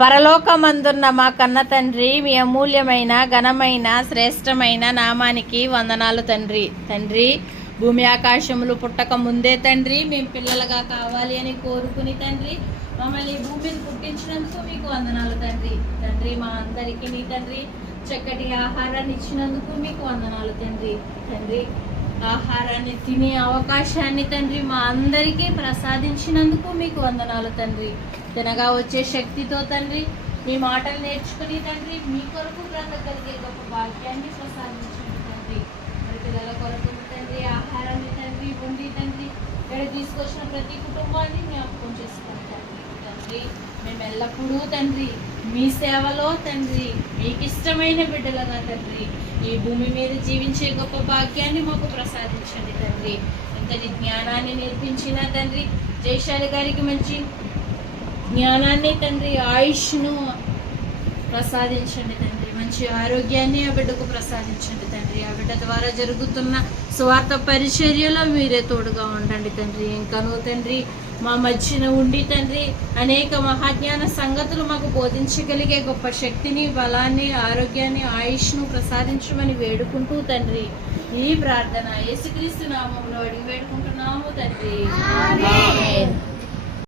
పరలోకమందున్న మా కన్న తండ్రి, మీ అమూల్యమైన ఘనమైన శ్రేష్టమైన నామానికి వందనాలు తండ్రి. తండ్రి, భూమి ఆకాశములు పుట్టక ముందే తండ్రి మేము పిల్లలుగా కావాలి అని కోరుకుని తండ్రి మమ్మల్ని భూమిని పుట్టించినందుకు మీకు వందనాలు తండ్రి. తండ్రి, మా అందరికీ నీ తండ్రి చక్కటి ఆహారాన్ని ఇచ్చినందుకు మీకు వందనాలు తండ్రి. తండ్రి, ఆహారాన్ని తినే అవకాశాన్ని తండ్రి మా అందరికీ ప్రసాదించినందుకు మీకు వందనాలు తండ్రి. తినగా వచ్చే శక్తితో తండ్రి మీ మాటలు నేర్చుకుని తండ్రి మీ కొరకు బ్రతకగలిగే గొప్ప భాగ్యాన్ని ప్రసాదించండి తండ్రి. మరి పిల్లల కొరకు తండ్రి ఆహారాన్ని తండ్రి ఉండి తండ్రి ఇక్కడ తీసుకొచ్చిన ప్రతి కుటుంబాన్ని జ్ఞాపకం చేసుకోండి తండ్రి. తండ్రి, మేము ఎల్లప్పుడూ తండ్రి మీ సేవలో తండ్రి మీకు ఇష్టమైన బిడ్డలుగా తండ్రి ఈ భూమి మీద జీవించే గొప్ప భాగ్యాన్ని మాకు ప్రసాదించండి తండ్రి. ఇంతటి జ్ఞానాన్ని నేర్పించిన తండ్రి జయశాలి గారికి మంచి జ్ఞానాన్ని తండ్రి ఆయుష్ను ప్రసాదించండి తండ్రి. మంచి ఆరోగ్యాన్ని ఆ బిడ్డకు ప్రసాదించండి తండ్రి. ఆ బిడ్డ ద్వారా జరుగుతున్న స్వార్థ పరిచర్యలో మీరే తోడుగా ఉండండి తండ్రి. ఇంకనూ తండ్రి మా మధ్యన ఉండి తండ్రి అనేక మహాజ్ఞాన సంగతులు మాకు బోధించగలిగే గొప్ప శక్తిని, బలాన్ని, ఆరోగ్యాన్ని, ఆయుష్ను ప్రసాదించమని వేడుకుంటూ తండ్రి ఈ ప్రార్థన యేసుక్రీస్తు నామములో అడిగి వేడుకుంటున్నాము తండ్రి. ఆమేన్.